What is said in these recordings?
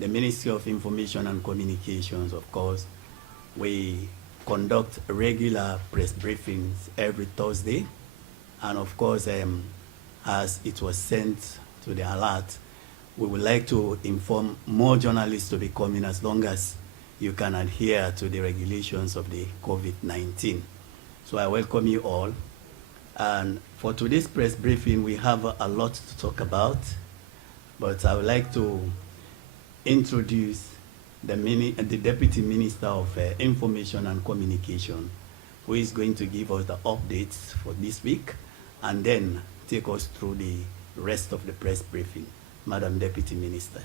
The Ministry of Information and Communications, of course, we conduct regular press briefings every Thursday. And of course, as it was sent to the alert, we would like to inform more journalists to be coming as long as you can adhere to the regulations of the COVID-19. So I welcome you all. And for today's press briefing, we have a lot to talk about, but I would like to introduce the Deputy Minister of Information and Communication, who is going to give us the updates for this week and then take us through the rest of the press briefing. Madam Deputy Minister.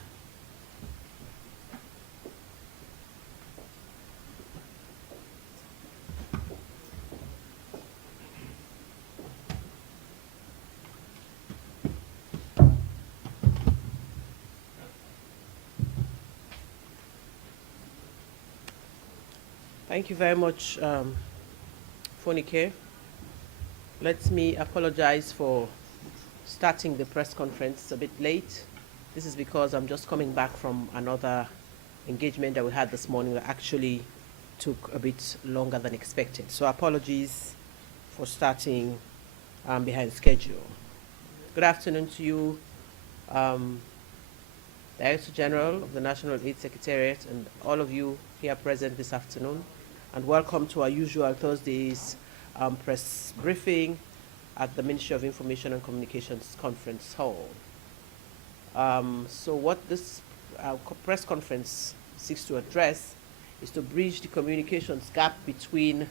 Thank you very much, Fonike. Let me apologize for starting the press conference a bit late. This is because I'm just coming back from another engagement that we had this morning that actually took a bit longer than expected. So apologies for starting behind schedule. Good afternoon to you, Director General of the National AIDS Secretariat and all of you here present this afternoon. And welcome to our usual Thursdays press briefing at the Ministry of Information and Communications Conference Hall. So what this press conference seeks to address is to bridge the communications gap between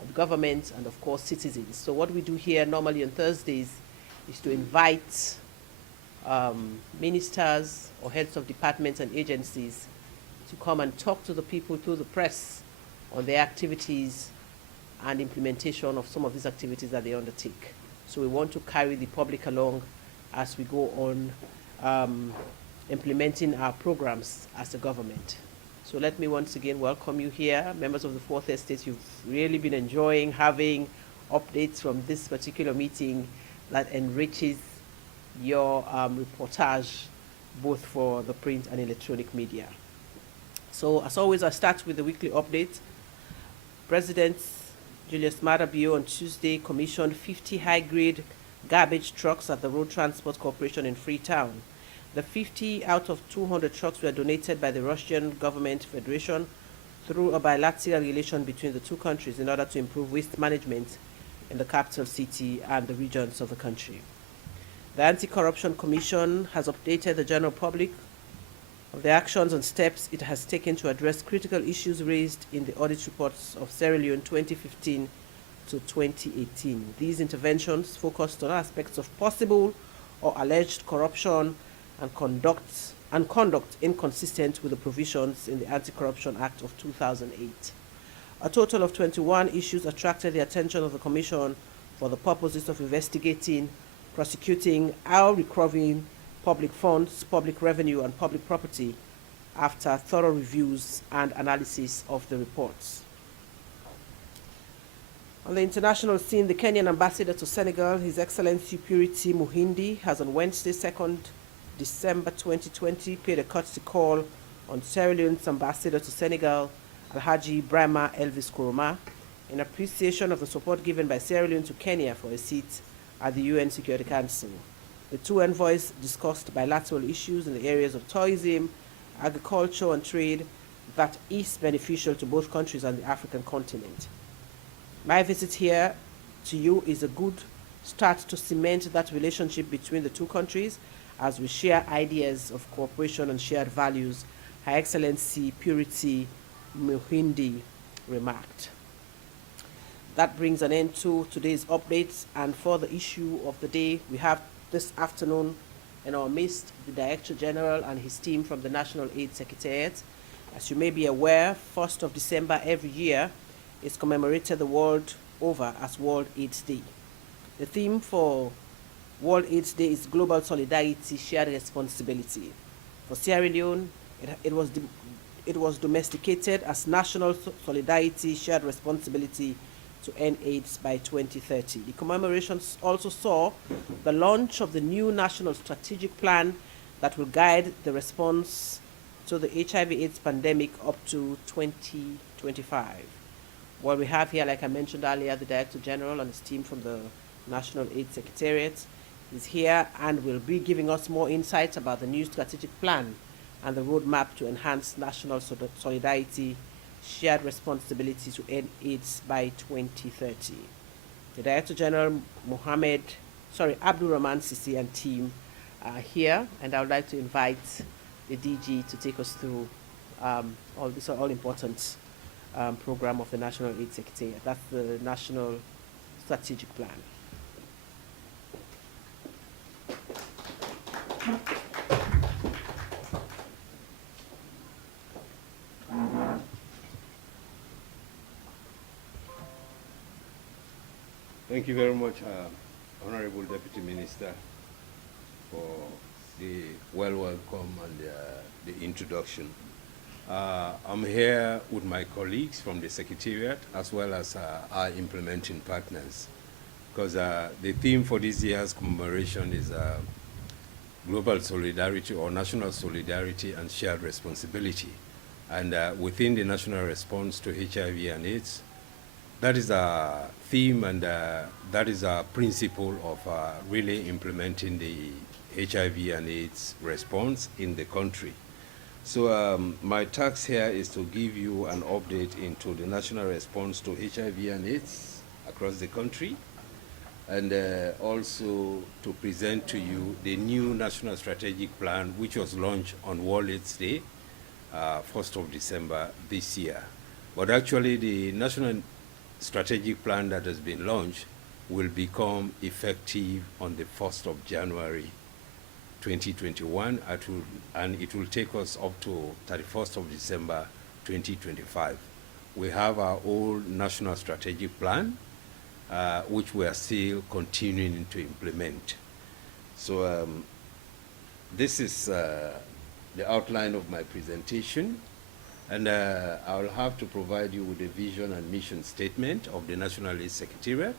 the government and, of course, citizens. So what we do here normally on Thursdays is to invite ministers or heads of departments and agencies to come and talk to the people through the press on their activities and implementation of some of these activities that they undertake. So we want to carry the public along as we go on implementing our programs as a government. So let me once again welcome you here, members of the Fourth Estate. You've really been enjoying having updates from this particular meeting that enriches your reportage, both for the print and electronic media. So as always, I start with the weekly update. President Julius Maada Bio on Tuesday commissioned 50 high-grade garbage trucks at the Road Transport Corporation in Freetown. The 50 out of 200 trucks were donated by the Russian Government Federation through a bilateral relation between the two countries in order to improve waste management in the capital city and the regions of the country. The Anti-Corruption Commission has updated the general public of the actions and steps it has taken to address critical issues raised in the audit reports of Sierra Leone 2015 to 2018. These interventions focused on aspects of possible or alleged corruption and conduct inconsistent with the provisions in the Anti-Corruption Act of 2008. A total of 21 issues attracted the attention of the Commission for the purposes of investigating, prosecuting, or recovering public funds, public revenue, and public property after thorough reviews and analysis of the reports. On the international scene, the Kenyan ambassador to Senegal, His Excellency Purity Muhindi, has on Wednesday, 2nd December 2020, paid a courtesy call on Sierra Leone's ambassador to Senegal, Alhaji Brahma Elvis Kuruma, in appreciation of the support given by Sierra Leone to Kenya for a seat at the UN Security Council. The two envoys discussed bilateral issues in the areas of tourism, agriculture, and trade that is beneficial to both countries and the African continent. My visit here to you is a good start to cement that relationship between the two countries as we share ideas of cooperation and shared values, Her Excellency Purity Muhindi remarked. That brings an end to today's updates, and for the issue of the day, we have this afternoon in our midst the Director General and his team from the National AIDS Secretariat. As you may be aware, 1st of December every year is commemorated the world over as World AIDS Day. The theme for World AIDS Day is Global Solidarity, Shared Responsibility. For Sierra Leone, it was domesticated as National Solidarity, Shared Responsibility to end AIDS by 2030. The commemorations also saw the launch of the new National Strategic Plan that will guide the response to the HIV/AIDS pandemic up to 2025. What we have here, like I mentioned earlier, the Director General and his team from the National AIDS Secretariat is here and will be giving us more insights about the new strategic plan and the roadmap to enhance national solidarity, shared responsibility to end AIDS by 2030. The Director General Abdul Rahman Sisi and team are here, and I would like to invite the DG to take us through all this all-important program of the National AIDS Secretariat. That's the National Strategic Plan. Thank you very much, Honorable Deputy Minister, for the well welcome and the introduction. I'm here with my colleagues from the Secretariat as well as our implementing partners, because the theme for this year's commemoration is Global Solidarity or National Solidarity and Shared Responsibility. And within the national response to HIV and AIDS, that is our theme, and that is our principle of really implementing the HIV and AIDS response in the country. So my task here is to give you an update into the national response to HIV and AIDS across the country, and also to present to you the new National Strategic Plan, which was launched on World AIDS Day, 1st of December this year. But actually the National Strategic Plan that has been launched will become effective on the 1st of January 2021, and it will take us up to 31st of December 2025. We have our old National Strategic Plan, which we are still continuing to implement. So this is the outline of my presentation. And I will have to provide you with a vision and mission statement of the National AIDS Secretariat.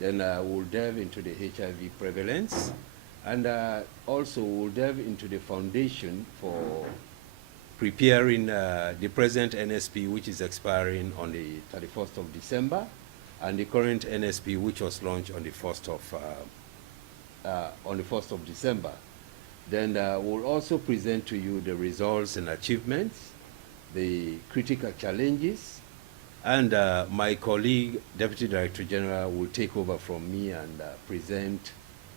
Then we'll delve into the HIV prevalence. And also we'll delve into the foundation for preparing the present NSP, which is expiring on the 31st of December, and the current NSP, which was launched on the 1st of December. Then we'll also present to you the results and achievements the critical challenges, and my colleague, Deputy Director General, will take over from me and present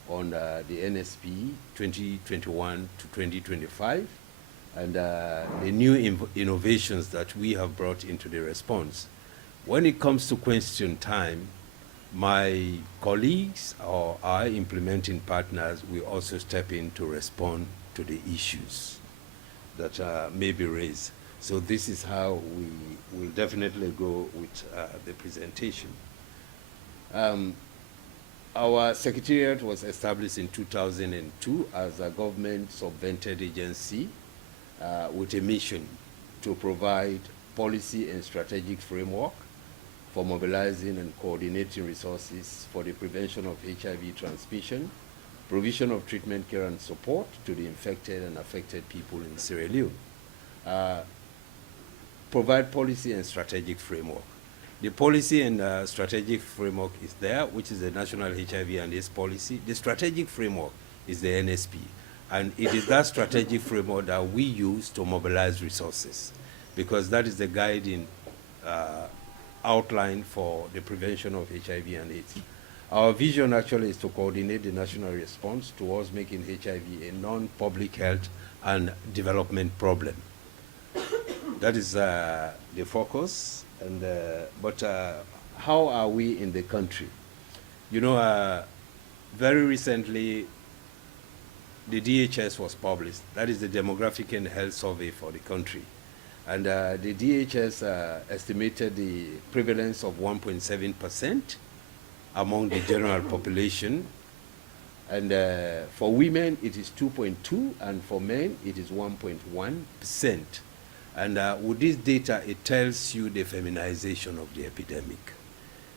on the NSP 2021 to 2025 and the new innovations that we have brought into the response. When it comes to question time, my colleagues or our implementing partners will also step in to respond to the issues that may be raised. So this is how we will definitely go with the presentation. Our secretariat was established in 2002 as a government subvented agency with a mission to provide policy and strategic framework for mobilizing and coordinating resources for the prevention of HIV transmission, provision of treatment care and support to the infected and affected people in Sierra Leone. Provide policy and strategic framework. The policy and strategic framework is there, which is the National HIV and AIDS Policy. The strategic framework is the NSP. And it is that strategic framework that we use to mobilize resources, because that is the guiding outline for the prevention of HIV and AIDS. Our vision actually is to coordinate the national response towards making HIV a non-public health and development problem. That is the focus. And but how are we in the country? You know, very recently, the DHS was published. That is the Demographic and Health Survey for the country. And the DHS estimated the prevalence of 1.7% among the general population. And for women, it is 2.2, and for men, it is 1.1%. And with this data, it tells you the feminization of the epidemic,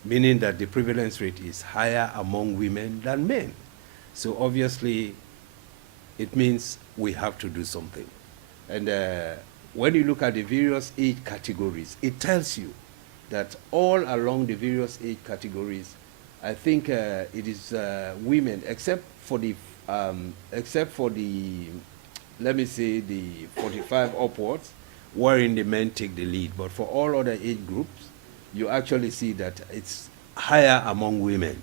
meaning that the prevalence rate is higher among women than men. So obviously, it means we have to do something. And when you look at the various age categories, it tells you that all along the various age categories, I think it is women, except for the, let me say, the 45 upwards, wherein the men take the lead. But for all other age groups, you actually see that it's higher among women.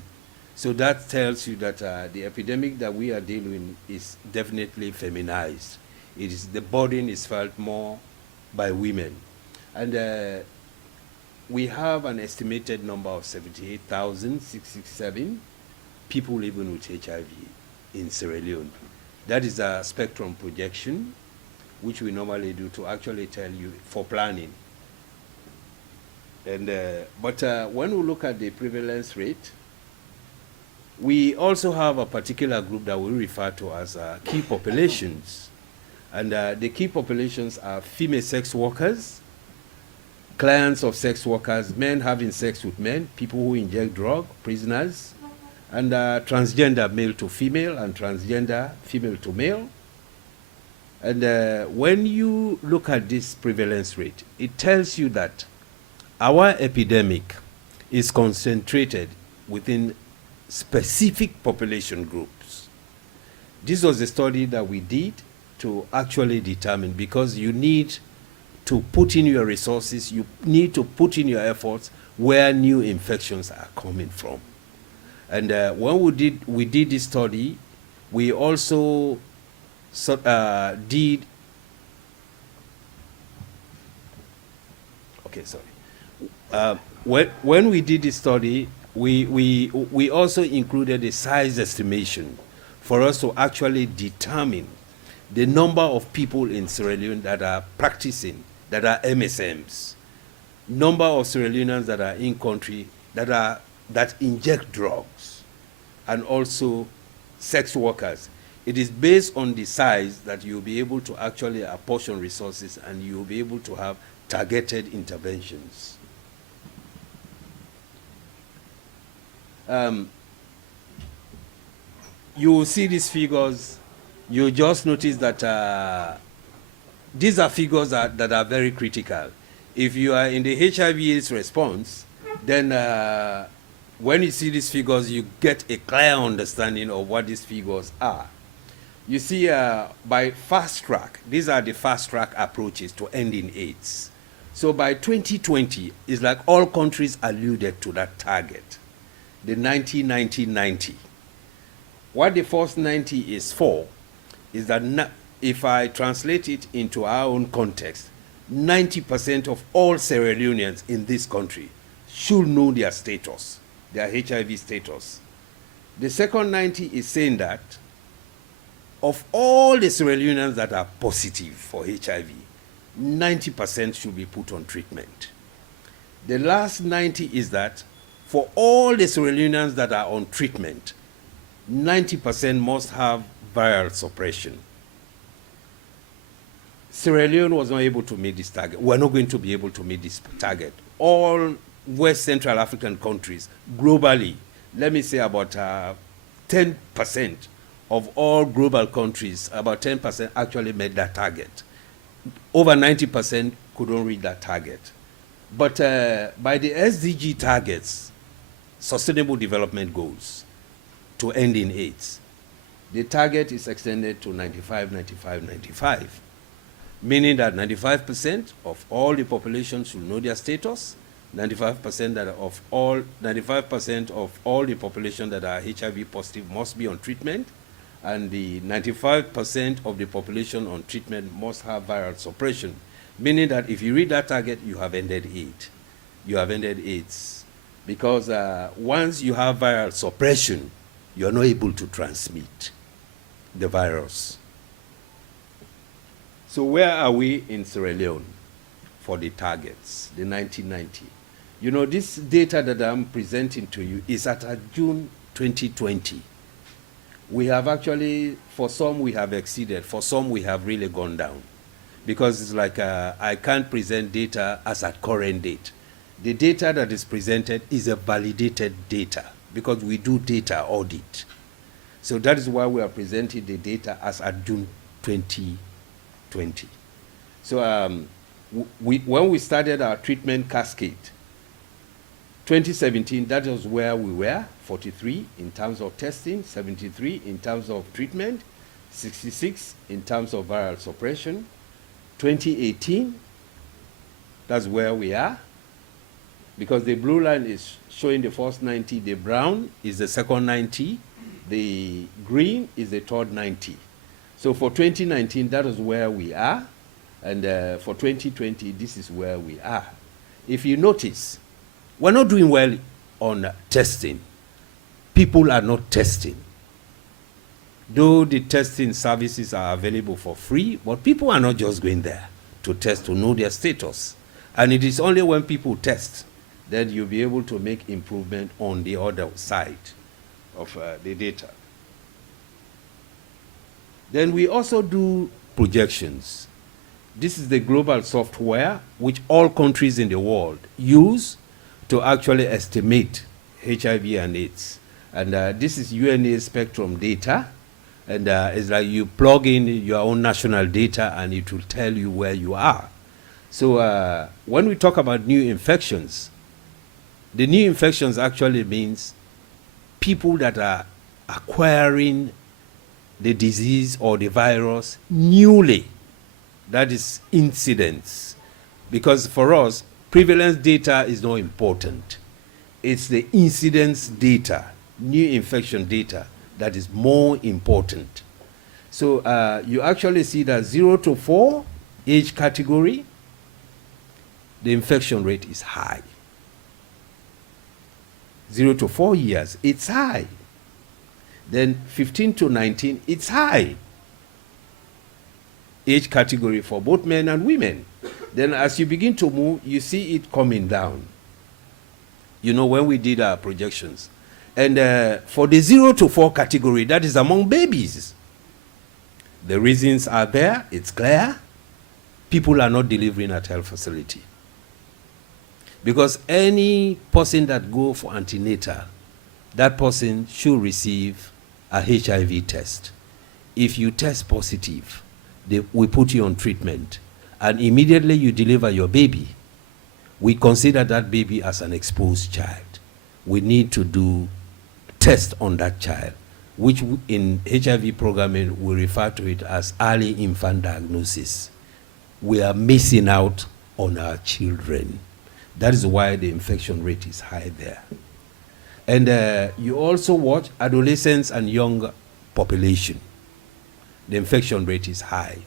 So that tells you that the epidemic that we are dealing with is definitely feminized. It is, the burden is felt more by women. And we have an estimated number of 78,667 people living with HIV in Sierra Leone. That is a spectrum projection, which we normally do to actually tell you for planning. And but when we look at the prevalence rate, we also have a particular group that we refer to as key populations. And the key populations are female sex workers, clients of sex workers, men having sex with men, people who inject drug, prisoners, and transgender male to female and transgender female to male. And when you look at this prevalence rate, it tells you that our epidemic is concentrated within specific population groups. This was a study that we did to actually determine, because you need to put in your resources, you need to put in your efforts where new infections are coming from. And when we did this study, we also did, okay, sorry. When we did this study, we also included a size estimation for us to actually determine the number of people in Sierra Leone that are practicing, that are MSMs, number of Sierra Leoneans that are in country that inject drugs, and also sex workers. It is based on the size that you'll be able to actually apportion resources, and you'll be able to have targeted interventions. You will see these figures. You just notice that these are figures that are very critical. If you are in the HIV/AIDS response, then when you see these figures, you get a clear understanding of what these figures are. You see, by fast track, these are the fast track approaches to ending AIDS. So by 2020, it's like all countries alluded to that target, the 90-90-90. What the first 90 is for is that if I translate it into our own context, 90% of all Sierra Leoneans in this country should know their status, their HIV status. The second 90 is saying that of all the Sierra Leoneans that are positive for HIV, 90% should be put on treatment. The last 90 is that for all the Sierra Leoneans that are on treatment, 90% must have viral suppression. Sierra Leone was not able to meet this target. We're not going to be able to meet this target. All West Central African countries, globally, let me say about 10% of all global countries, about 10% actually met that target. Over 90% couldn't reach that target. But by the SDG targets, Sustainable Development Goals, to ending AIDS, the target is extended to 95, 95, 95, meaning that 95% of all the population should know their status, 95% of all the population that are HIV positive must be on treatment, and the 95% of the population on treatment must have viral suppression, meaning that if you reach that target, you have ended AIDS. You have ended AIDS. Because once you have viral suppression, you are not able to transmit the virus. So where are we in Sierra Leone for the targets, the 1990? You know, this data that I'm presenting to you is at June 2020. We have actually, for some we have exceeded, for some we have really gone down. Because it's like I can't present data as at current date. The data that is presented is a validated data because we do data audit. So that is why we are presenting the data as at June 2020. So when we started our treatment cascade, 2017, that was where we were, 43 in terms of testing, 73 in terms of treatment, 66 in terms of viral suppression. 2018, that's where we are, because the blue line is showing the first 90, the brown is the second 90, the green is the third 90. So for 2019, that is where we are, and for 2020, this is where we are. If you notice, we're not doing well on testing. People are not testing. Though the testing services are available for free, but people are not just going there to test to know their status. And it is only when people test that you'll be able to make improvement on the other side of the data. Then we also do projections. This is the global software which all countries in the world use to actually estimate HIV and AIDS. And this is UNA Spectrum data. And it's like you plug in your own national data and it will tell you where you are. So when we talk about new infections, the new infections actually means people that are acquiring the disease or the virus newly. That is incidence. Because for us, prevalence data is not important. It's the incidence data, new infection data, that is more important. So you actually see that 0 to 4 age category, the infection rate is high. 0 to 4 years, it's high. Then 15 to 19, it's high. Age category for both men and women. Then as you begin to move, you see it coming down. You know, when we did our projections. And for the 0 to 4 category, that is among babies. The reasons are there, it's clear. People are not delivering at health facility. Because any person that go for antenatal, that person should receive a HIV test. If you test positive, we put you on treatment, and immediately you deliver your baby, we consider that baby as an exposed child. We need to do test on that child which in HIV programming we refer to it as early infant diagnosis. We are missing out on our children. That is why the infection rate is high there. And you also watch adolescents and young population. The infection rate is high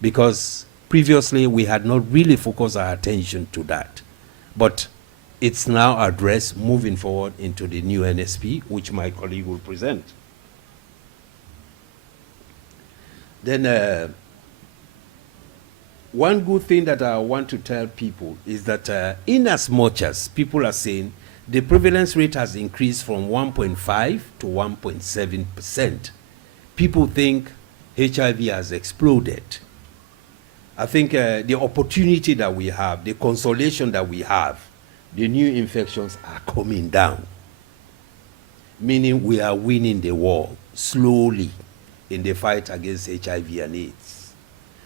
because previously we had not really focused our attention to that. But it's now addressed moving forward into the new NSP, which my colleague will present. Then one good thing that I want to tell people is that in as much as people are saying the prevalence rate has increased from 1.5 to 1.7%, people think HIV has exploded. I think the opportunity that we have, the consolation that we have, the new infections are coming down, meaning we are winning the war slowly in the fight against HIV and AIDS.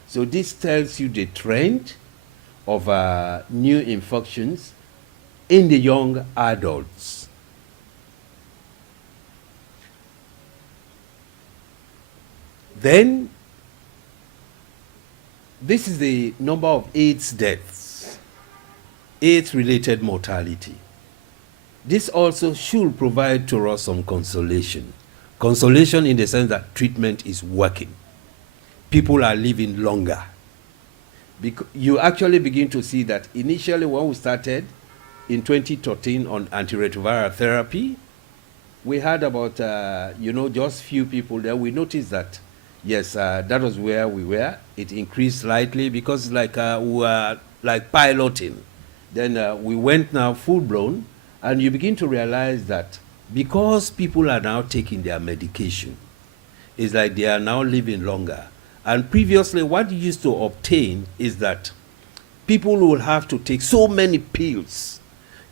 So this tells you the trend of new infections in the young adults. Then, this is the number of AIDS deaths, AIDS-related mortality. This also should provide to us some consolation. Consolation in the sense that treatment is working. People are living longer. You actually begin to see that initially when we started in 2013 on antiretroviral therapy, we had about, just few people there. We noticed that, yes, that was where we were. It increased slightly because we were like piloting. Then we went now full-blown, and you begin to realize that because people are now taking their medication, it's like they are now living longer. And previously, what you used to obtain is that people will have to take so many pills.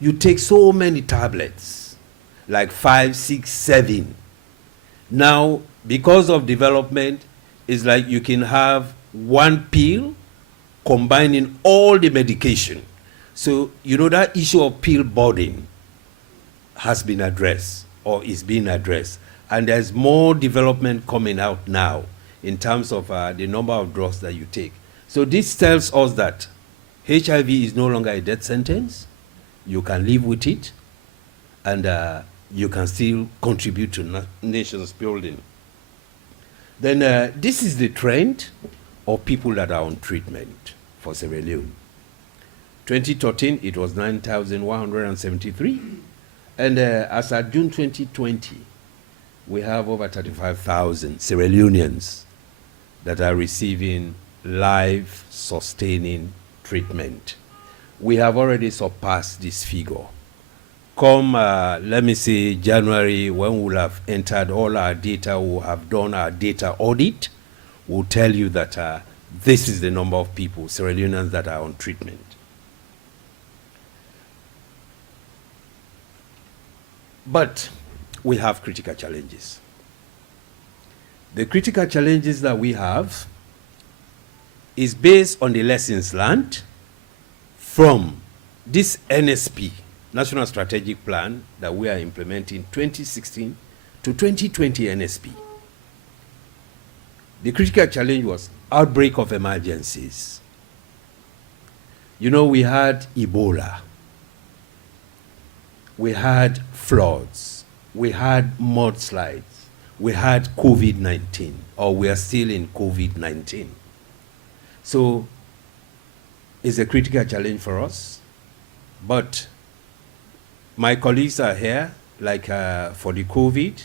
You take so many tablets, like 5, 6, 7. Now, because of development, it's like you can have one pill combining all the medication. So, that issue of pill burden has been addressed or is being addressed. And there's more development coming out now in terms of the number of drugs that you take. So this tells us that HIV is no longer a death sentence. You can live with it, and you can still contribute to nations building. Then this is the trend of people that are on treatment for Sierra Leone. 2013, it was 9,173. And as at June 2020, we have over 35,000 Sierra Leoneans that are receiving life-sustaining treatment. We have already surpassed this figure. Come, let me say, January, when we'll have entered all our data, we'll have done our data audit, we'll tell you that this is the number of people, Sierra Leoneans, that are on treatment. But we have critical challenges. The critical challenges that we have is based on the lessons learned from this NSP, National Strategic Plan, that we are implementing 2016 to 2020 NSP. The critical challenge was outbreak of emergencies. We had Ebola. We had floods. We had mudslides. We had COVID-19, or we are still in COVID-19. So it's a critical challenge for us. But my colleagues are here, like for the COVID,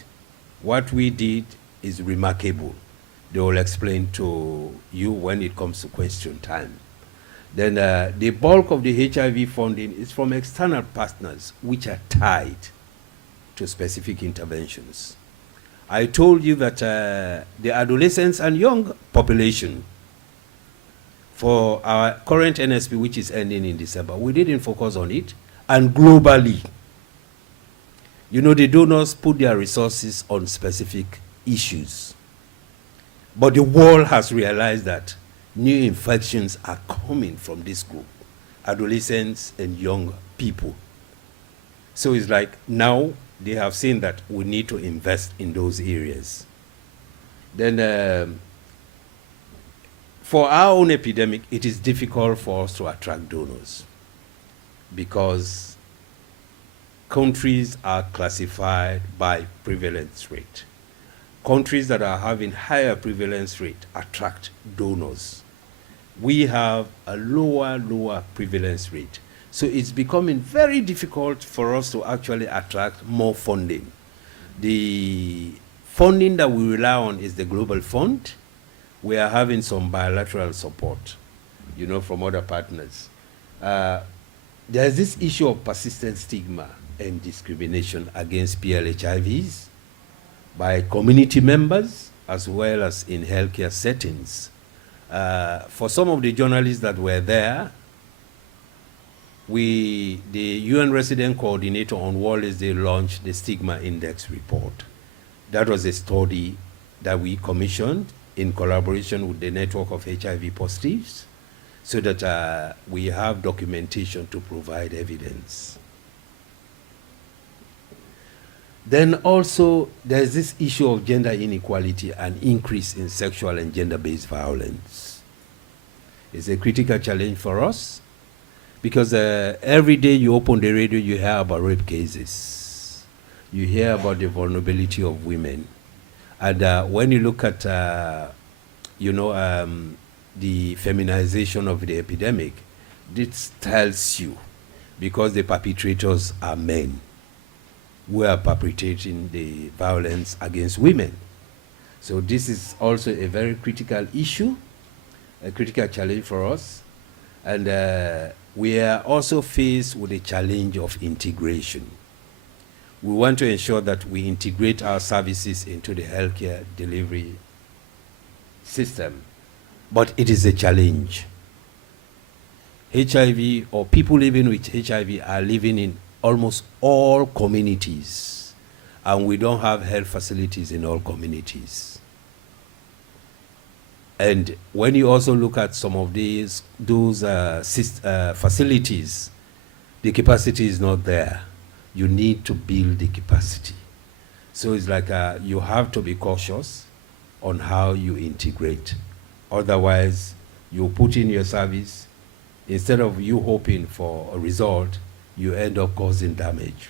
what we did is remarkable. They will explain to you when it comes to question time. Then the bulk of the HIV funding is from external partners, which are tied to specific interventions. I told you that the adolescents and young population for our current NSP, which is ending in December, we didn't focus on it. And globally, the donors put their resources on specific issues. But the world has realized that new infections are coming from this group, adolescents and young people. So it's like now they have seen that we need to invest in those areas. Then for our own epidemic, it is difficult for us to attract donors because countries are classified by prevalence rate. Countries that are having higher prevalence rate attract donors. We have a lower prevalence rate. So it's becoming very difficult for us to actually attract more funding. The funding that we rely on is the Global Fund. We are having some bilateral support, you know, from other partners. There's this issue of persistent stigma and discrimination against PLHIVs by community members as well as in healthcare settings. For some of the journalists that were there, the UN Resident Coordinator on Wallace, they launched the Stigma Index report. That was a study that we commissioned in collaboration with the network of HIV positives so that we have documentation to provide evidence. Then also, there's this issue of gender inequality and increase in sexual and gender-based violence. It's a critical challenge for us because every day you open the radio, you hear about rape cases. You hear about the vulnerability of women. And when you look at, the feminization of the epidemic, this tells you, because the perpetrators are men, who are perpetrating the violence against women. So this is also a very critical issue, a critical challenge for us. And we are also faced with a challenge of integration. We want to ensure that we integrate our services into the healthcare delivery system, but it is a challenge. HIV, or people living with HIV, are living in almost all communities, and we don't have health facilities in all communities. And when you also look at some of those facilities, the capacity is not there. You need to build the capacity. So it's like you have to be cautious on how you integrate. Otherwise, you put in your service, instead of you hoping for a result, you end up causing damage.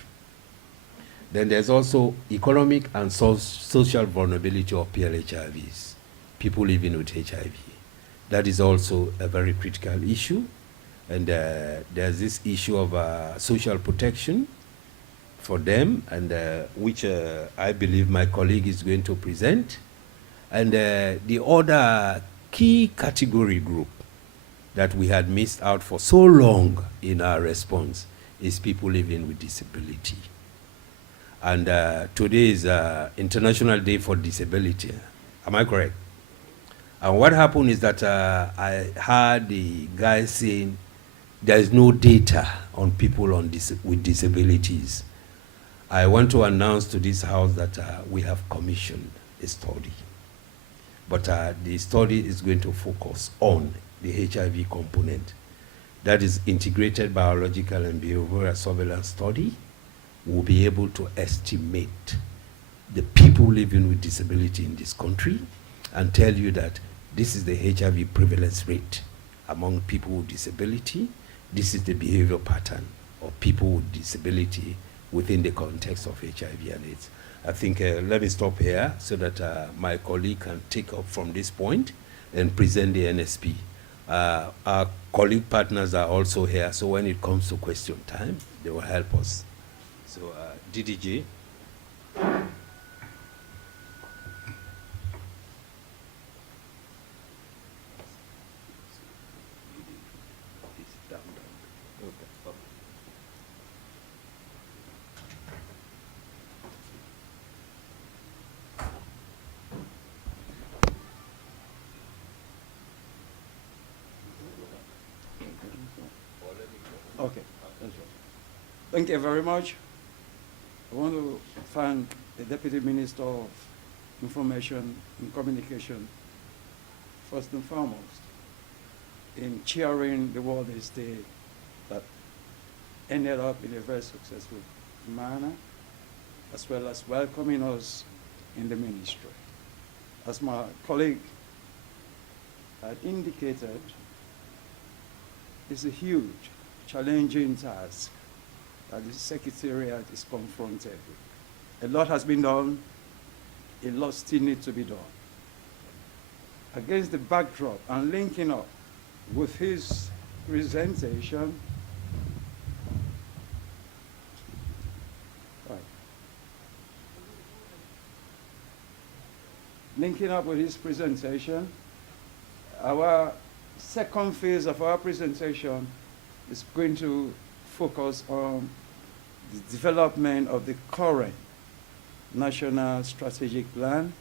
Then there's also economic and social vulnerability of PLHIVs, people living with HIV. That is also a very critical issue. And there's this issue of social protection for them, and which I believe my colleague is going to present. And the other key category group that we had missed out for so long in our response is people living with disability. And today is International Day for Disability. Am I correct? And what happened is that I heard the guy saying there is no data on people with disabilities. I want to announce to this house that we have commissioned a study. But the study is going to focus on the HIV component. That is integrated biological and behavioral surveillance study. We'll be able to estimate the people living with disability in this country and tell you that this is the HIV prevalence rate among people with disability. This is the behavior pattern of people with disability within the context of HIV and AIDS. I think let me stop here so that my colleague can take up from this point and present the NSP. Our colleague partners are also here, so when it comes to question time, they will help us. So DDJ. Okay. Thank you very much. I want to thank the Deputy Minister of Information and Communication, first and foremost, in chairing the Wellness Day that ended up in a very successful manner. as well as welcoming us in the ministry. As my colleague had indicated, it's a huge, challenging task that the Secretariat is confronted with. A lot has been done, a lot still needs to be done. Against the backdrop and linking up with his presentation, linking up with his presentation, our second phase of our presentation is going to focus on the development of the current National Strategic Plan.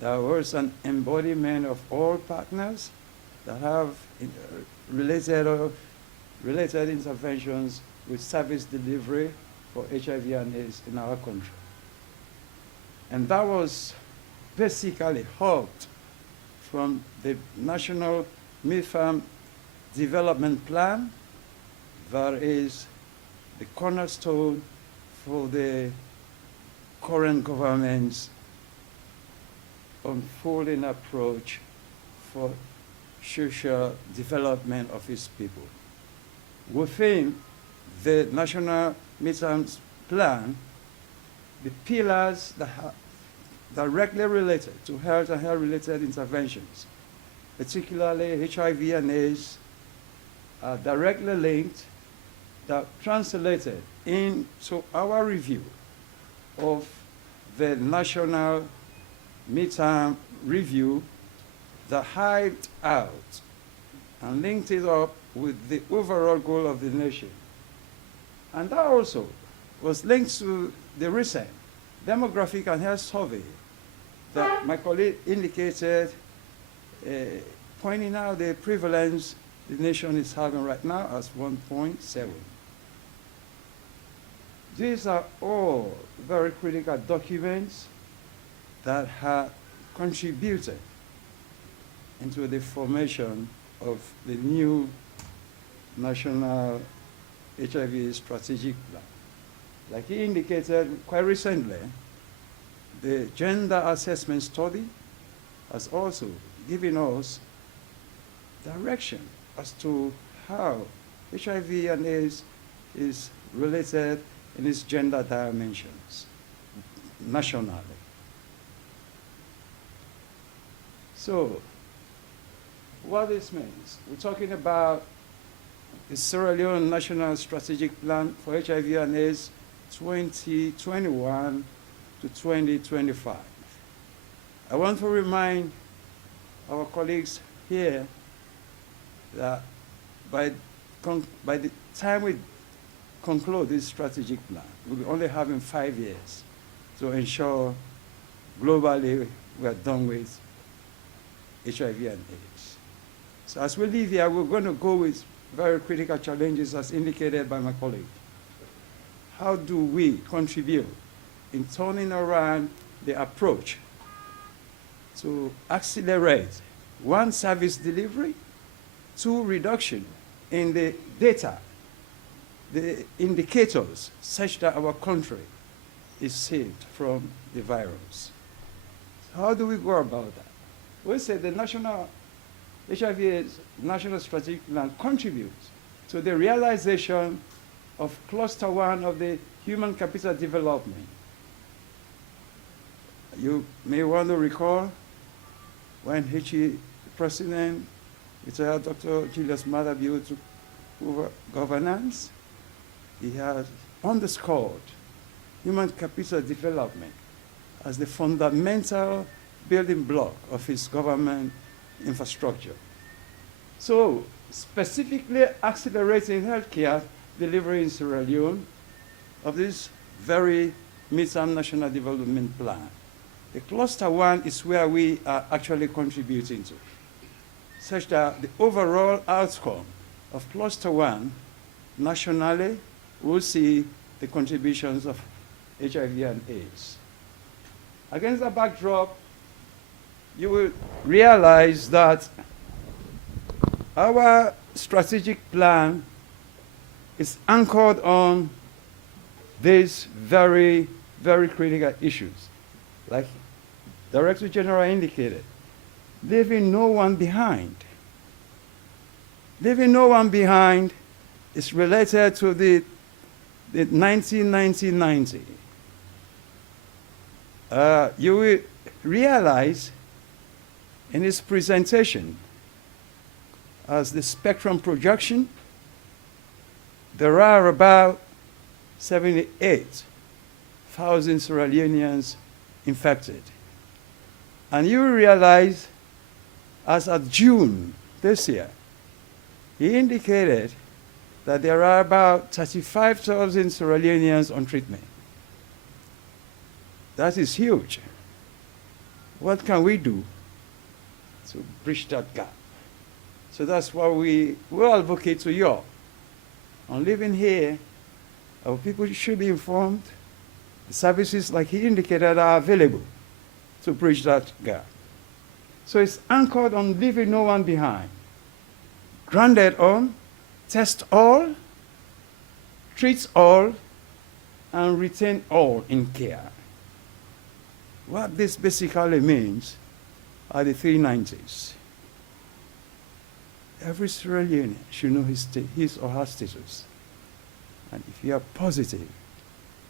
There was an embodiment of all partners that have related interventions with service delivery for HIV and AIDS in our country. And that was basically helped from the National Midterm Development Plan. That is the cornerstone for the current government's unfolding approach for social development of its people. Within the National Midterm Plan, the pillars that are directly related to health and health-related interventions, particularly HIV and AIDS, are directly linked, that translated into our review of the National Midterm Review that hyped out and linked it up with the overall goal of the nation. And that also was linked to the recent demographic and health survey that my colleague indicated, pointing out the prevalence the nation is having right now as 1.7. These are all very critical documents that have contributed into the formation of the new National HIV Strategic Plan. Like he indicated quite recently, the Gender Assessment Study has also given us direction as to how HIV and AIDS is related in its gender dimensions nationally. So, what this means, we're talking about the Sierra Leone National Strategic Plan for HIV and AIDS 2021 to 2025. I want to remind our colleagues here that by the time we conclude this strategic plan, we'll be only having 5 years to ensure globally we are done with HIV and AIDS. So as we leave here, we're going to go with very critical challenges as indicated by my colleague. How do we contribute in turning around the approach to accelerate, one, service delivery, two, reduction in the data, the indicators, such that our country is saved from the virus? How do we go about that? We say the National HIV National Strategic Plan contributes to the realization of Cluster 1 of the Human Capital Development. You may want to recall when HE President, retired Dr. Julius Maada Bio, took over governance, he has underscored human capital development as the fundamental building block of his government infrastructure. So, specifically accelerating healthcare delivery in Sierra Leone of this very midterm national development plan. The Cluster 1 is where we are actually contributing to, such that the overall outcome of Cluster 1 nationally will see the contributions of HIV and AIDS. Against that backdrop, you will realize that our strategic plan is anchored on this very very critical issues, like Director General indicated, leaving no one behind. Leaving no one behind is related to the 1990. You will realize in his presentation as the spectrum projection, there are about 78,000 Sierra Leoneans infected. And you realize, as of June this year, he indicated that there are about 35,000 Sierra Leoneans on treatment. That is huge. What can we do to bridge that gap? So that's why we will advocate to you all. On living here, our people should be informed. The services, like he indicated, are available to bridge that gap. So it's anchored on leaving no one behind. Grounded on test all, treat all, and retain all in care. What this basically means are the 3 90s. Every Sierra Leonean should know his or her status. And if you are positive,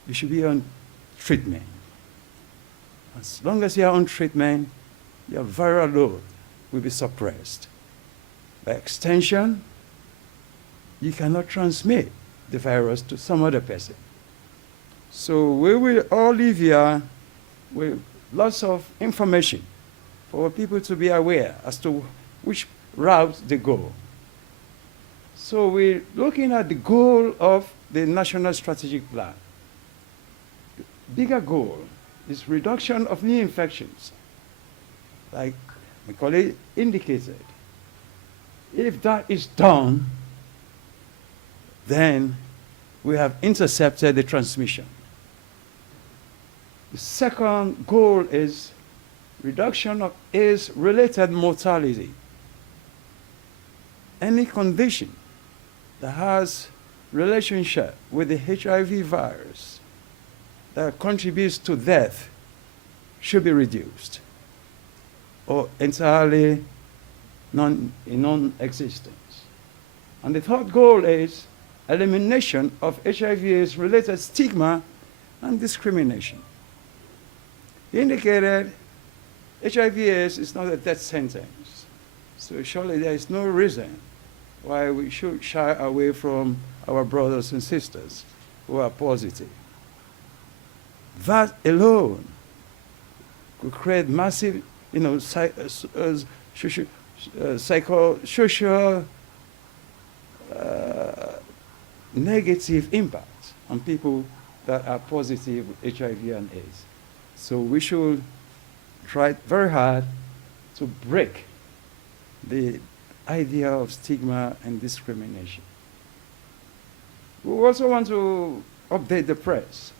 you should be on treatment. As long as you are on treatment, your viral load will be suppressed. By extension, you cannot transmit the virus to some other person. So we will all leave here with lots of information for people to be aware as to which route they go. So we're looking at the goal of the National Strategic Plan. The bigger goal is reduction of new infections, like my colleague indicated. If that is done, then we have intercepted the transmission. The second goal is reduction of AIDS-related mortality. Any condition that has relationship with the HIV virus that contributes to death should be reduced or entirely non-existence. And the third goal is elimination of HIV/AIDS-related stigma and discrimination. He indicated HIV/AIDS is not a death sentence, so surely there is no reason why we should shy away from our brothers and sisters who are positive. That alone could create massive, social negative impact on people that are positive with HIV and AIDS. So we should try very hard to break the idea of stigma and discrimination. We also want to update the press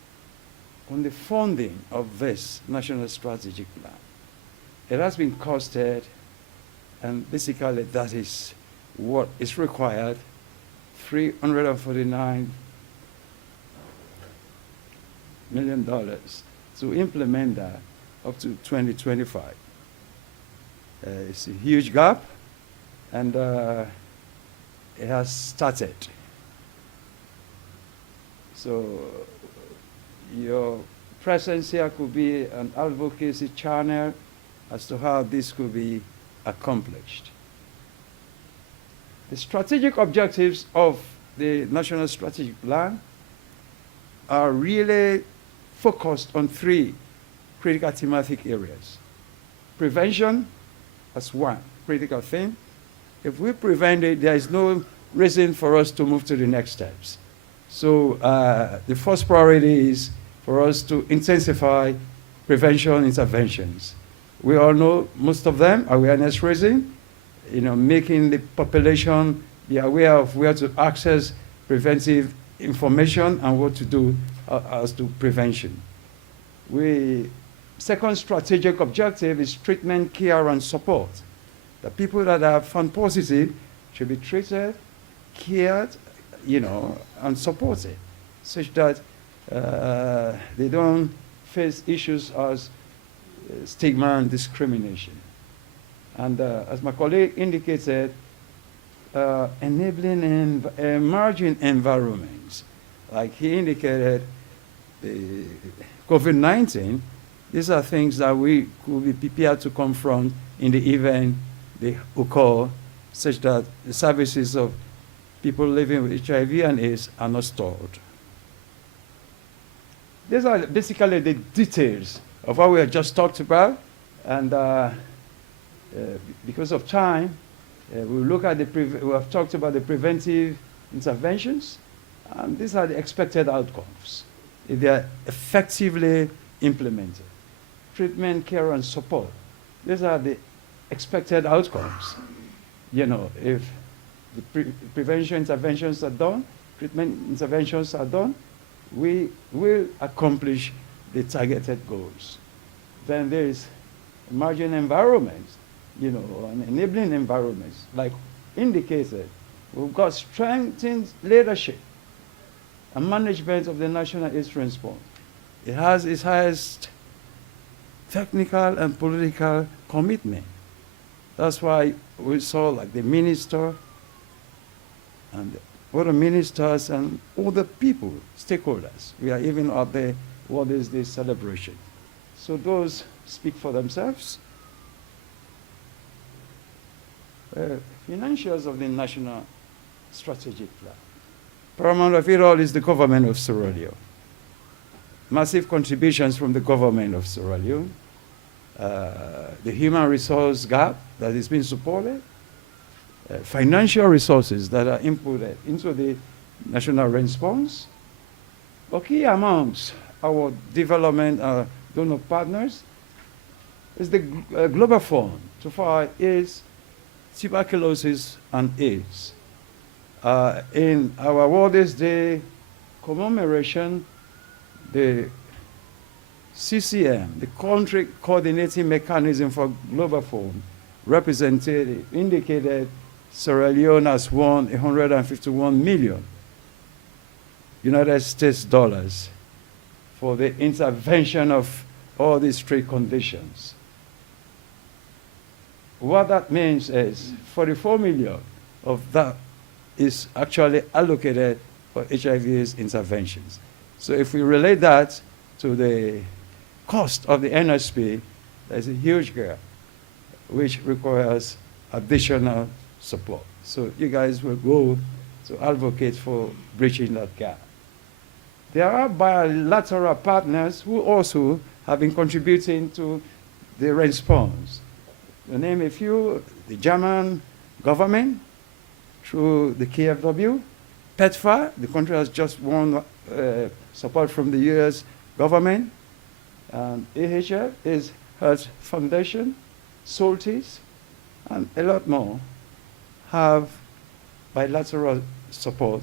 on the funding of this National Strategic Plan. It has been costed, and basically that is what is required, $349 million to implement that up to 2025. It's a huge gap, and it has started. So your presence here could be an advocacy channel as to how this could be accomplished. The strategic objectives of the National Strategic Plan are really focused on 3 critical thematic areas. Prevention as one critical thing. If we prevent it, there is no reason for us to move to the next steps. So the first priority is for us to intensify prevention interventions. We all know most of them, awareness raising, making the population be aware of where to access preventive information and what to do as to prevention. Second strategic objective is treatment, care, and support. The people that are found positive should be treated, cared, and supported, such that They don't face issues as stigma and discrimination. And as my colleague indicated, enabling emerging environments, like he indicated, COVID-19, these are things that we could be prepared to confront in the event they occur, such that the services of people living with HIV and AIDS are not stored. These are basically the details of what we have just talked about, and because of time, we'll look at we have talked about the preventive interventions, and these are the expected outcomes if they are effectively implemented. Treatment, care, and support. These are the expected outcomes. You know, if the prevention interventions are done, treatment interventions are done, we will accomplish the targeted goals. Then there is emerging environments, you know, and enabling environments. Like indicated, we've got strengthened leadership and management of the National AIDS Response. It has its highest technical and political commitment. That's why we saw like the minister and other ministers and other people, stakeholders. We are even out there, what is this celebration? So those speak for themselves. Financials of the National Strategic Plan. Paramount of it all is the government of Sierra Leone. Massive contributions from the government of Sierra Leone. The human resource gap that is being supported. Financial resources that are inputted into the national response. But key amongst our development donor partners is the Global Fund to fight AIDS, tuberculosis, and AIDS. In our World AIDS Day commemoration, the CCM, the Country Coordinating Mechanism for Global Fund, represented, indicated Sierra Leone has won 151 million United States dollars for the intervention of all these three conditions. What that means is 44 million of that is actually allocated for HIV/AIDS interventions. So if we relate that to the cost of the NSP, there's a huge gap, which requires additional support. So you guys will go to advocate for bridging that gap. There are bilateral partners who also have been contributing to the response. To name a few, the German government, through the KfW, PEPFAR, the country has just won support from the US government, and AHF is Health Foundation, Soltis, and a lot more have bilateral support,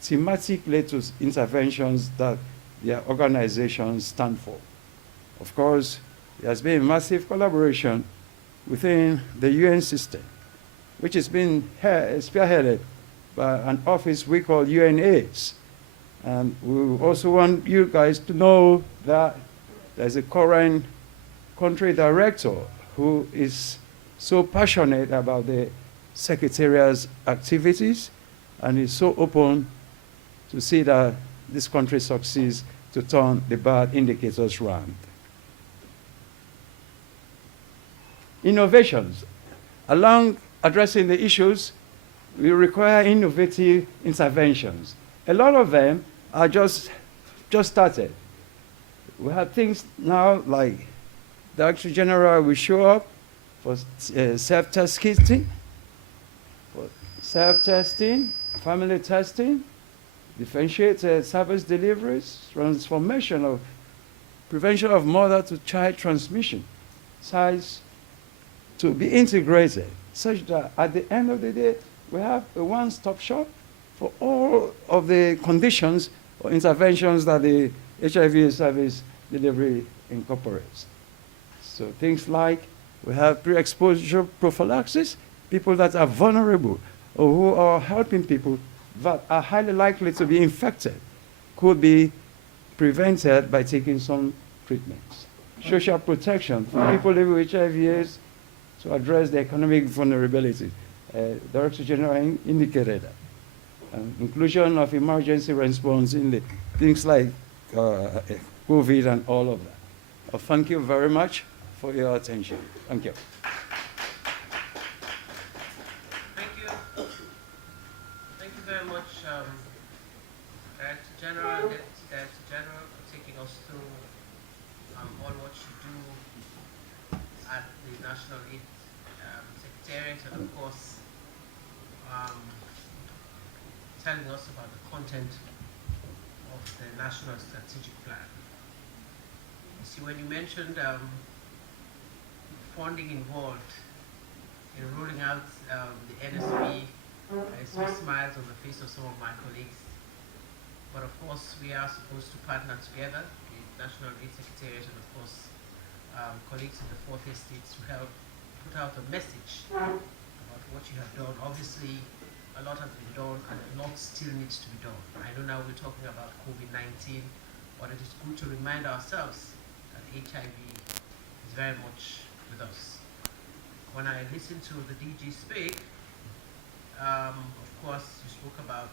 thematic-led interventions that their organizations stand for. Of course, there has been massive collaboration within the UN system, which has been spearheaded by an office we call UNAIDS. And we also want you guys to know that there's a current country director who is so passionate about the Secretariat's activities and is so open to see that this country succeeds to turn the bad indicators round. Innovations. Along addressing the issues, we require innovative interventions. A lot of them are just started. We have things now like the Director General will show up for self-test kitting, family testing, differentiated service deliveries, transformation of prevention of mother-to-child transmission, sites to be integrated, such that at the end of the day, we have a one-stop shop for all of the conditions or interventions that the HIV service delivery incorporates. So things like we have pre-exposure prophylaxis, people that are vulnerable or who are helping people that are highly likely to be infected could be prevented by taking some treatments. Social protection for people living with HIV/AIDS to address the economic vulnerability. Director General indicated that. Inclusion of emergency response in the things like COVID and all of that. Thank you very much for your attention. Thank you. Thank you. Thank you very much, Director General and Deputy Director General, for taking us through all what you do at the National AIDS Secretariat, and of course, telling us about the content of the National Strategic Plan. You see, when you mentioned funding involved in rolling out the NSP, I saw smiles on the face of some of my colleagues. But of course, we are supposed to partner together, the National AIDS Secretariat and of course, colleagues in the Fourth Estate to help put out a message about what you have done. Obviously, a lot has been done and a lot still needs to be done. I know now we're talking about COVID-19, but it is good to remind ourselves that HIV is very much with us. When I listened to the DG speak, of course, you spoke about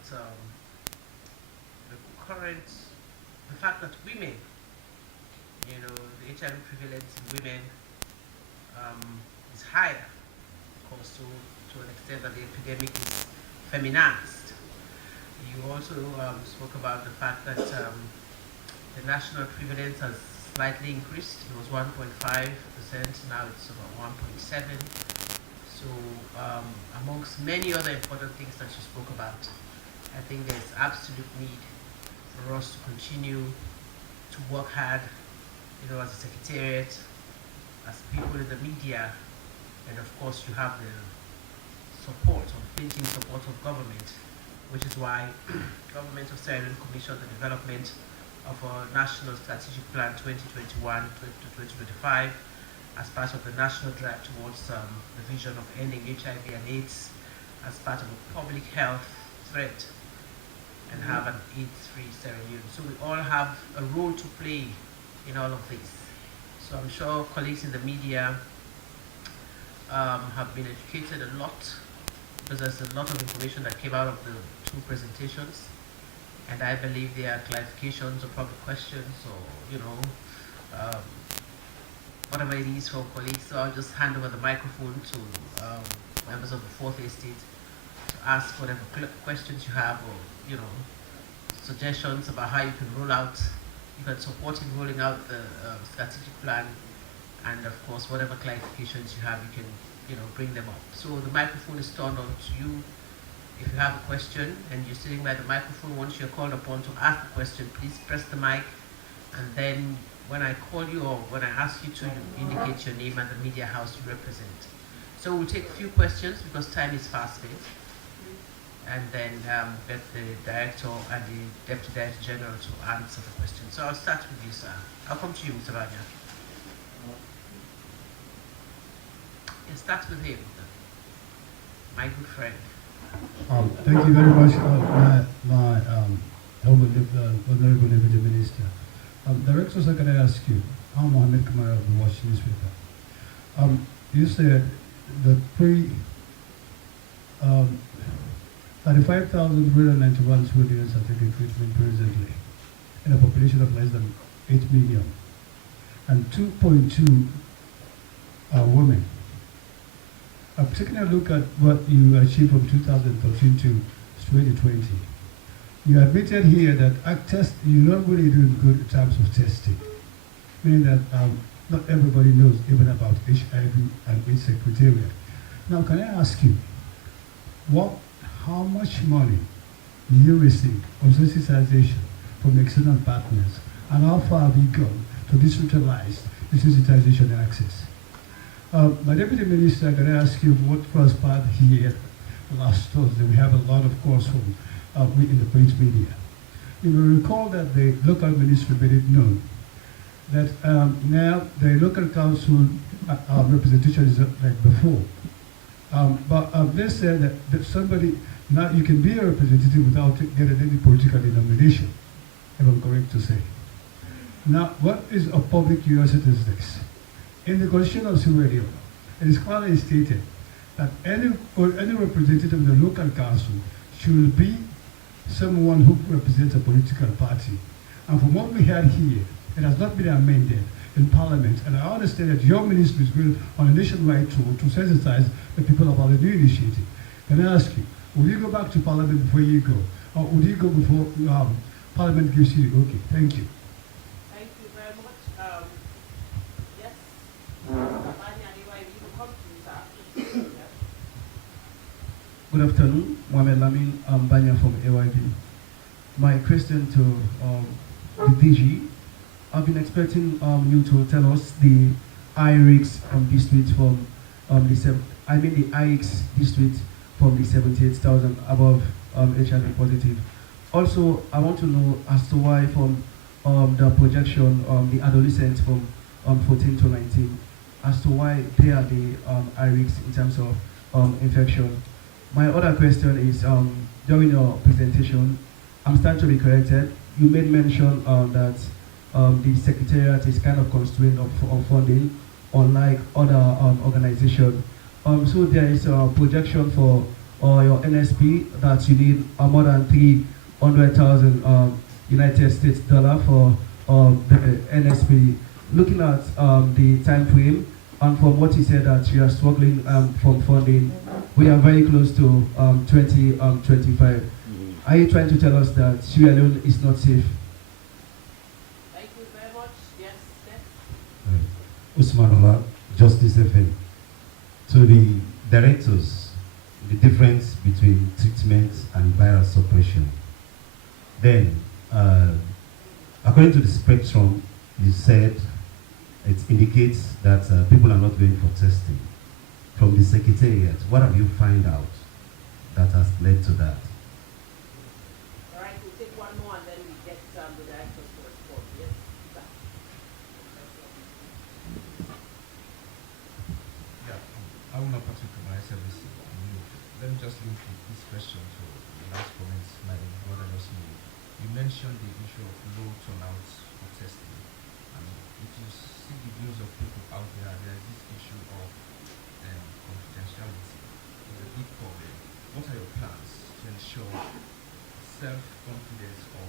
the fact that women, you know, the HIV prevalence in women is higher, of course, to an extent that the epidemic is feminized. You also spoke about the fact that the national prevalence has slightly increased. It was 1.5%, now it's about 1.7%. So amongst many other important things that you spoke about, I think there's absolute need for us to continue to work hard, you know, as a secretariat, as people in the media, and of course you have the support, unflinching support of government, which is why Government of Sierra Leone commissioned the development of a National Strategic Plan 2021 to 2025 as part of the national drive towards the vision of ending HIV and AIDS as part of a public health threat and have an AIDS-free Sierra Leone. So we all have a role to play in all of this. So I'm sure colleagues in the media have been educated a lot, because there's a lot of information that came out of the two presentations, and I believe there are clarifications or probably questions or, you know, whatever it is for colleagues. So I'll just hand over the microphone to members of the Fourth Estate to ask whatever questions you have, or, you know, suggestions about how you can roll out, you can support in rolling out the strategic plan, and of course whatever clarifications you have, you can, you know, bring them up. So the microphone is turned on to you. If you have a question and you're sitting by the microphone, once you're called upon to ask the question, please press the mic, and then when I call you or when I ask you to, indicate your name and the media house you represent. So we'll take a few questions because time is fast-paced, and then get the director and the deputy director general to answer the question. So I'll start with you, sir. I'll come to you, Mr. Banya. It starts with him, my good friend. Thank you very much, my Honorable Deputy Minister. Directors, can I ask you, I'm Mohammed Kamara of the Watch newspaper. You said that 35,391 civilians are taking treatment presently in a population of less than 8 million, and 2.2 are women. Taking a look at what you achieved from 2013 to 2020, you admitted here that you're not really doing good in terms of testing, meaning that not everybody knows even about HIV and AIDS Secretariat. Now, can I ask you, how much money do you receive on sensitization from external partners, and how far have you gone to decentralize the sensitization access? My Deputy Minister, can I ask you what first part here last Thursday? We have a lot of calls from in the print media. You will recall that the local ministry made it known that now the local council representation is like before. But they said that somebody, now you can be a representative without getting any political denomination, if I'm correct to say. Now, what is a public US statistics? In the Constitution of Sierra Leone, it is clearly stated that any representative of the local council should be someone who represents a political party. And from what we heard here, it has not been amended in Parliament, and I understand that your ministry is going on a nationwide tour to sensitize the people about the new initiative. Can I ask you, will you go back to Parliament before you go? Or would you go before Parliament gives you the okay? Thank you. Thank you very much. Yes. Banya, you can come to sir. Good afternoon, Mohamed Lamin. I'm Banya from AYB. My question to the DG, I've been expecting you to tell us the IRIX district from the IRIX district from the 78,000 above HIV positive. Also, I want to know as to why from the projection the adolescents from 14 to 19, as to why they are the IRIX in terms of infection. My other question is, during your presentation, I'm starting to be corrected. You made mention that the Secretariat is kind of constrained of funding, unlike other organizations. So there is a projection for your NSP that you need more than 300,000 United States dollar for the NSP. Looking at the time frame, and from what you said that you are struggling from funding, we are very close to 2025. Are you trying to tell us that Sierra Leone is not safe? Thank you very much. Yes, yes. Usman Ola, Justice FM. To the directors, the difference between treatment and viral suppression. Then, according to the spectrum, you said it indicates that people are not going for testing. From the Secretariat, what have you found out that has led to that? All right, we'll take one more and then we get the directors to respond. Yes, sir. Yeah, I will not particularly myself this. Let me just link this question to the last comments my brother just made. You mentioned the issue of low turnouts for testing. And if you see the views of people out there, there is this issue of confidentiality. It's a big problem. What are your plans to ensure self-confidence or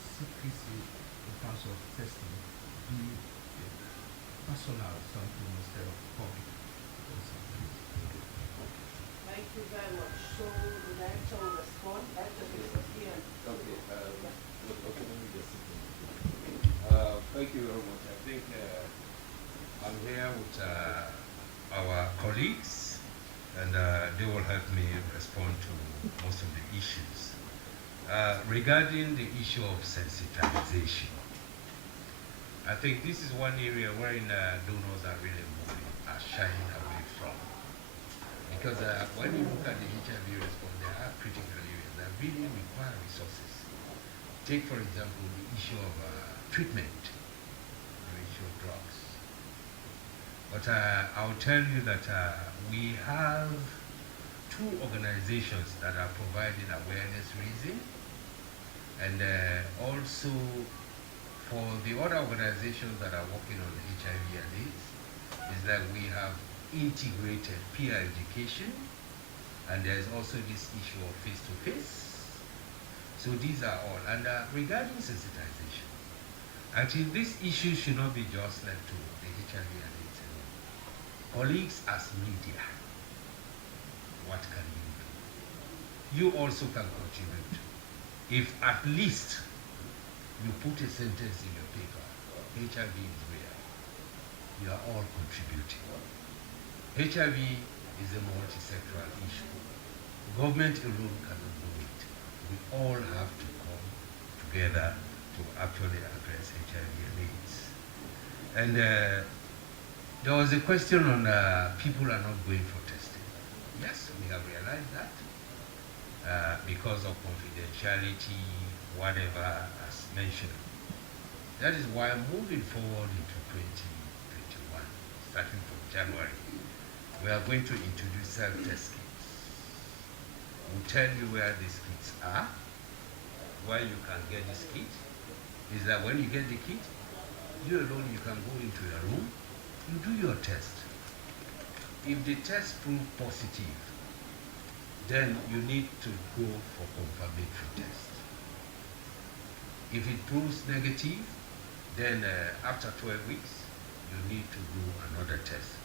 secrecy in terms of testing be a personal something instead of public? Thank you very much. So the director will respond. Director, please here. Okay. Thank you very much. I think I'm here with our colleagues, and they will help me respond to most of the issues. Regarding the issue of sensitization, I think this is one area wherein donors are really moving, are shying away from. Because when you look at the HIV response, there are critical areas that really require resources. Take, for example, the issue of treatment, the issue of drugs. But I'll tell you that we have two organizations that are providing awareness raising, and also for the other organizations that are working on HIV and AIDS, is that we have integrated peer education, and there's also this issue of face-to-face. So these are all. And regarding sensitization, actually this issue should not be just left to the HIV and AIDS alone. Colleagues as media, what can you do? You also can contribute. If at least you put a sentence in your paper, HIV is real, you are all contributing. HIV is a multi-sectoral issue. Government alone cannot do it. We all have to come together to actually address HIV and AIDS. And there was a question on people are not going for testing. Yes, we have realized that because of confidentiality, whatever as mentioned. That is why moving forward into 2021, starting from January, we are going to introduce self-test kits. We'll tell you where these kits are, where you can get this kit. Is that when you get the kit, You alone, you can go into your room, you do your test. If the test proves positive, then you need to go for confirmatory test. If it proves negative, then after 12 weeks, you need to do another test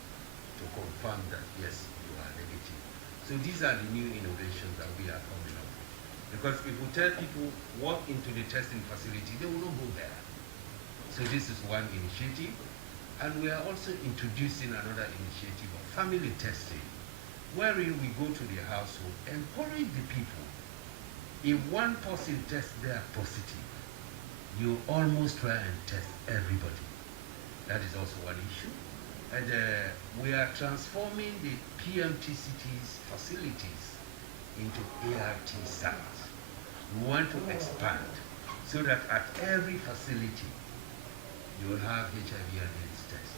to confirm that yes, you are negative. So these are the new innovations that we are coming up with. Because if we tell people walk into the testing facility, they will not go there. So this is one initiative. And we are also introducing another initiative of family testing, wherein we go to the household, encourage the people. If one person tests they are positive, you almost try and test everybody. That is also one issue. And we are transforming the PMTCT's facilities into ART sites. We want to expand so that at every facility, you will have HIV and AIDS test.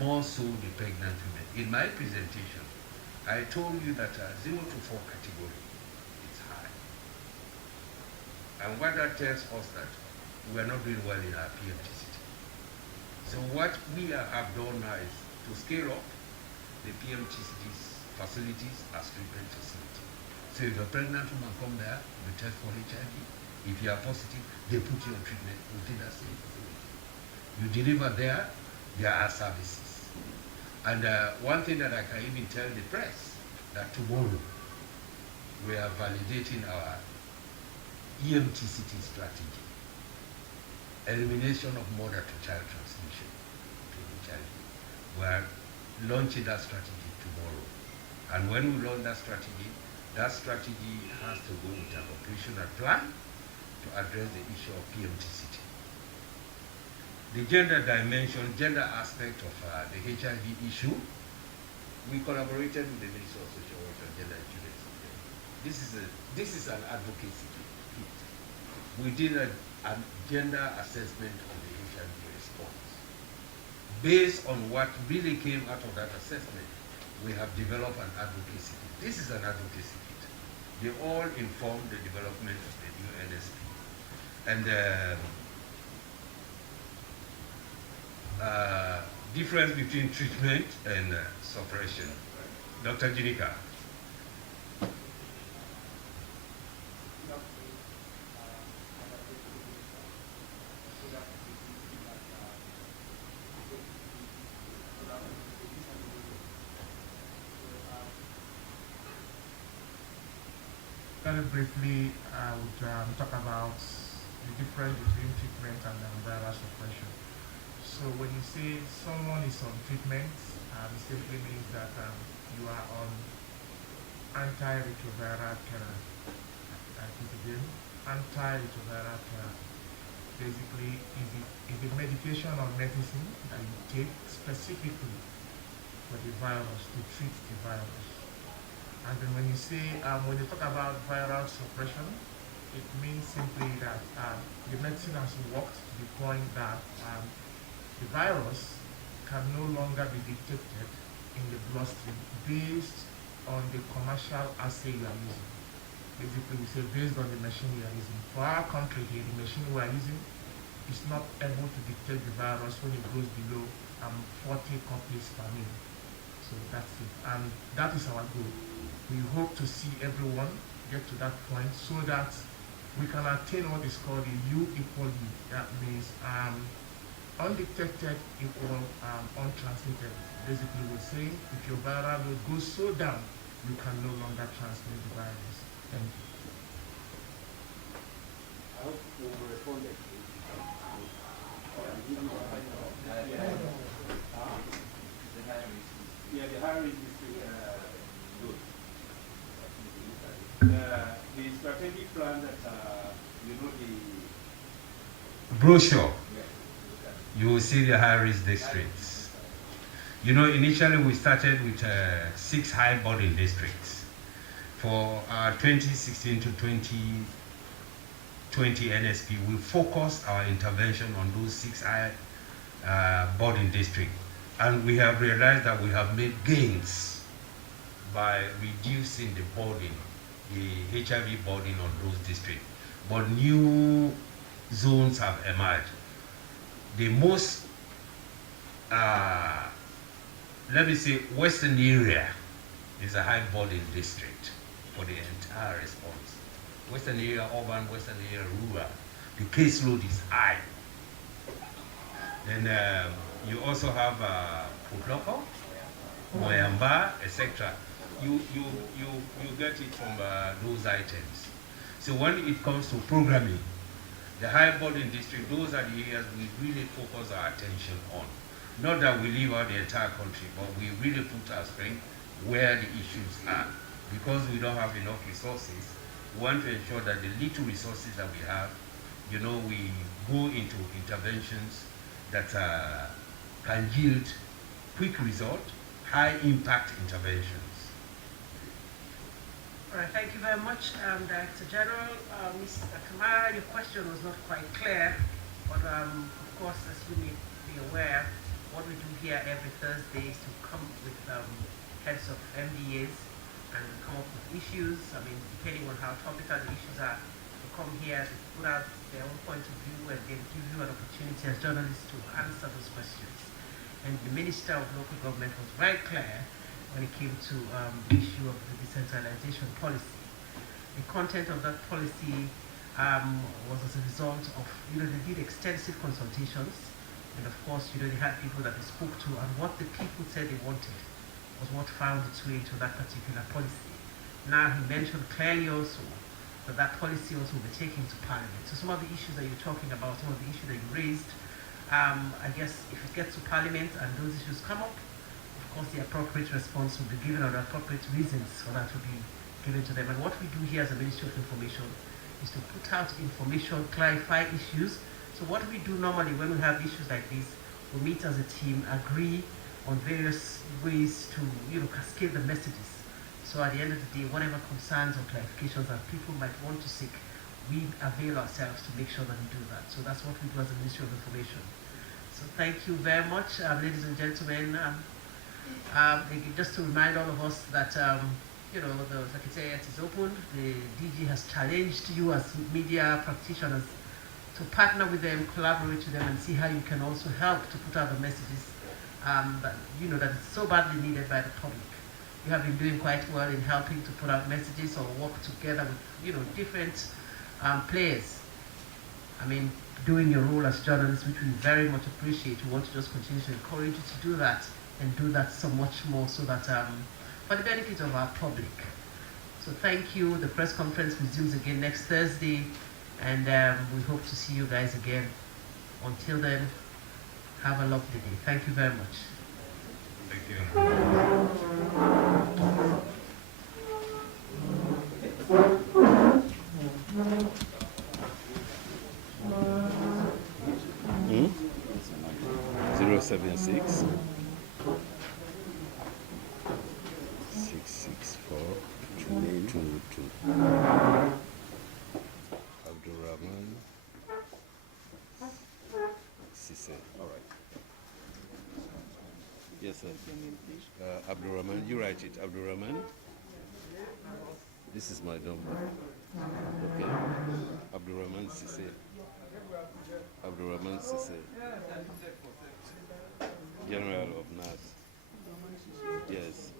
More so the pregnant women. In my presentation, I told you that 0 to 4 category is high. And what that tells us that we are not doing well in our PMTCT. So what we have done now is to scale up the PMTCT's facilities as treatment facility. So if a pregnant woman come there, we test for HIV. If you are positive, they put you on treatment within that same facility. You deliver there are services. And one thing that I can even tell the press, that tomorrow we are validating our EMTCT strategy. Elimination of mother-to-child transmission to HIV. We are launching that strategy tomorrow. And when we launch that strategy has to go with an operational plan to address the issue of PMTCT. The gender dimension, gender aspect of the HIV issue, we collaborated with the Ministry of Social Work and Gender and Children's Affairs. This is an advocacy kit. We did a gender assessment of the HIV response. Based on what really came out of that assessment, we have developed an advocacy kit. This is an advocacy kit. They all inform the development of the new NSP. And difference between treatment and suppression. Dr. Jinika. Very briefly, I would talk about the difference between treatment and viral suppression. So when you say someone is on treatment, it simply means that you are on antiretroviral therapy. Antiretroviral therapy basically is a medication or medicine that you take specifically for the virus, to treat the virus. And then when you say, when you talk about viral suppression, it means simply that the medicine has worked to the point that the virus can no longer be detected in the bloodstream based on the commercial assay you are using. Basically, we say based on the machine you are using. For our country here, the machine we are using is not able to detect the virus when it goes below 40 copies per minute. So that's it. And that is our goal. We hope to see everyone get to that point so that we can attain what is called the U equal U. That means undetected equal untransmitted. Basically, we're saying if your viral load goes so down, you can no longer transmit the virus. Thank you. I hope you will respond. Yeah, the high risk district, good. The strategic plan that, the brochure, you will see the high-risk districts. Initially we started with 6 high-burden districts. For 2016 to 2020 NSP, we focused our intervention on those 6 high-burden districts. And we have realized that we have made gains by reducing the burden, the HIV burden on those districts. But new zones have emerged. the most, let me say, western area is a high burden district for the entire response. Western area, urban, western area, rural. The caseload is high. Then you also have Putloko, Moyamba, etc. You get it from those items. So when it comes to programming, the high burden district, those are the areas we really focus our attention on. Not that we leave out the entire country, but we really put our strength where the issues are. Because we don't have enough resources, we want to ensure that the little resources that we have, you know, we go into interventions that can yield quick result, high impact interventions. All right, thank you very much, Director General. Mr. Kamara, your question was not quite clear, but of course, as you may be aware, what we do here every Thursday is to come with heads of MDAs and come up with issues. I mean, depending on how topical the issues are, to come here to put out their own point of view and then give you an opportunity as journalists to answer those questions. And the Minister of Local Government was very clear when it came to the issue of the decentralization policy. The content of that policy was as a result of, you know, they did extensive consultations, and of course, you know, they had people that they spoke to, and what the people said they wanted was what found its way into that particular policy. Now, he mentioned clearly also that that policy also will be taken to Parliament. So some of the issues that you're talking about, some of the issues that you raised, I guess if it gets to Parliament and those issues come up, of course the appropriate response will be given, or the appropriate reasons for that will be given to them. And what we do here as a Ministry of Information is to put out information, clarify issues. So what we do normally when we have issues like this, we meet as a team, agree on various ways to, you know, cascade the messages. So at the end of the day, whatever concerns or clarifications that people might want to seek, we avail ourselves to make sure that we do that. So that's what we do as a Ministry of Information. So thank you very much, ladies and gentlemen. Just to remind all of us that, you know, the Secretariat is open. The DG has challenged you as media practitioners to partner with them, collaborate with them, and see how you can also help to put out the messages that, you know, that is so badly needed by the public. You have been doing quite well in helping to put out messages or work together with, you know, different players. I mean, doing your role as journalists, which we very much appreciate. We want to just continue to encourage you to do that, and do that so much more, so that for the benefit of our public. So thank you. The press conference resumes again next Thursday, and we hope to see you guys again. Until then, have a lovely day. Thank you very much. Thank you. Hmm? 076 664 222. Abdul Rahman Sise. All right. Yes, sir. Abdul Rahman, you write it. Abdul Rahman. This is my number. Okay. Abdul Rahman Sise. Abdul Rahman Sise. General of NAS. Yes.